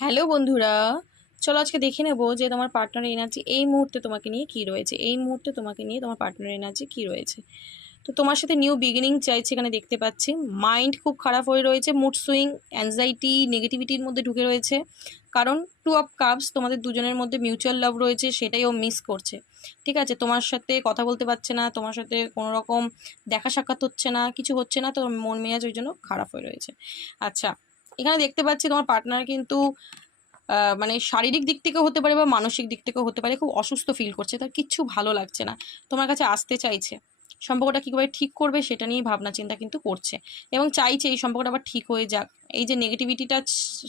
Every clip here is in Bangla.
হ্যালো বন্ধুরা, চলো আজকে দেখে নেবো যে তোমার পার্টনারের এনার্জি এই মুহূর্তে তোমাকে নিয়ে কি রয়েছে। এই মুহূর্তে তোমাকে নিয়ে তোমার পার্টনারের এনার্জি কি রয়েছে। তো তোমার সাথে নিউ বিগিনিং চাইছে, এখানে দেখতে পাচ্ছি। মাইন্ড খুব খারাপ হয়ে রয়েছে, মুড সুইং, অ্যাংজাইটি, নেগেটিভিটির মধ্যে ঢুকে রয়েছে। কারণ 2 অফ কাপস, তোমাদের দুজনের মধ্যে মিউচুয়াল লাভ রয়েছে, সেটাই ও মিস করছে। ঠিক আছে, তোমার সাথে কথা বলতে পারছে না, তোমার সাথে কোনো রকম দেখা সাক্ষাৎ হচ্ছে না, কিছু হচ্ছে না, তো মন মেজাজ ওই জন্য খারাপ হয়ে রয়েছে। আচ্ছা, এখানে দেখতে পাচ্ছি তোমার পার্টনার কিন্তু মানে শারীরিক দিক থেকেও হতে পারে বা মানসিক দিক থেকেও হতে পারে, খুব অসুস্থ ফিল করছে, তার কিচ্ছু ভালো লাগছে না, তোমার কাছে আসতে চাইছে। সম্পর্কটা কীভাবে ঠিক করবে সেটা নিয়ে ভাবনা চিন্তা কিন্তু করছে, এবং চাইছে এই সম্পর্কটা আবার ঠিক হয়ে যাক। এই যে নেগেটিভিটিটা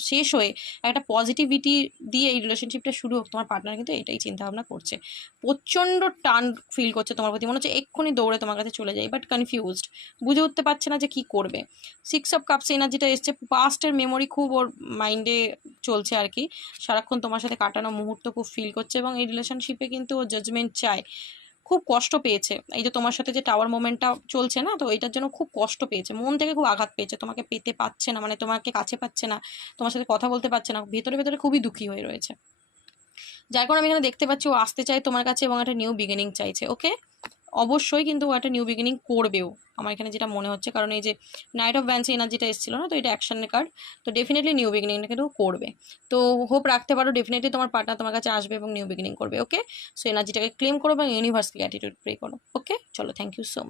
শেষ হয়ে একটা পজিটিভিটি দিয়ে এই রিলেশনশিপটা শুরু হোক, তোমার পার্টনার কিন্তু এটাই চিন্তাভাবনা করছে। প্রচণ্ড টান ফিল করছে তোমার প্রতি, মনে হচ্ছে এক্ষুনি দৌড়ে তোমার কাছে চলে যায়, বাট কনফিউজড, বুঝে উঠতে পারছে না যে কী করবে। 6 অফ কাপস এনার্জিটা এসছে, পাস্টের মেমোরি খুব ওর মাইন্ডে চলছে আর কি। সারাক্ষণ তোমার সাথে কাটানো মুহূর্ত খুব ফিল করছে, এবং এই রিলেশনশিপে কিন্তু ও জাজমেন্ট চায়। খুব কষ্ট পেয়েছে, এই যে তোমার সাথে যে টাওয়ার মোমেন্টটা চলছে না, তো এটার জন্য খুব কষ্ট পেয়েছে, মন থেকে খুব আঘাত পেয়েছে, তোমাকে পেতে পাচ্ছে না, মানে তোমাকে কাছে পাচ্ছে না, তোমার সাথে কথা বলতে পারছে না, ভেতরে ভেতরে খুবই দুঃখী হয়ে রয়েছে। যার কারণে আমি এখানে দেখতে পাচ্ছি ও আসতে চায় তোমার কাছে এবং একটা নিউ বিগিনিং চাইছে। ওকে, অবশ্যই কিন্তু ও একটা নিউ বিগিনিং করবেও, আমার এখানে যেটা মনে হচ্ছে, কারণ এই যে নাইট অফ ভ্যান্স এনার্জিটা এসেছিল না, তো এটা অ্যাকশনের কার্ড, তো ডেফিনেটলি নিউ বিগিনিংটা কিন্তু করবে। তো হোপ রাখতে পারো, ডেফিনেটলি তোমার পার্টনার তোমার কাছে আসবে এবং নিউ বিগিনিং করবে। ওকে, সো এনার্জিটাকে ক্লেম করো এবং ইউনিভার্সকে অ্যাটিটিউড প্রে করো। ওকে, চলো, থ্যাংক ইউ সো মাচ।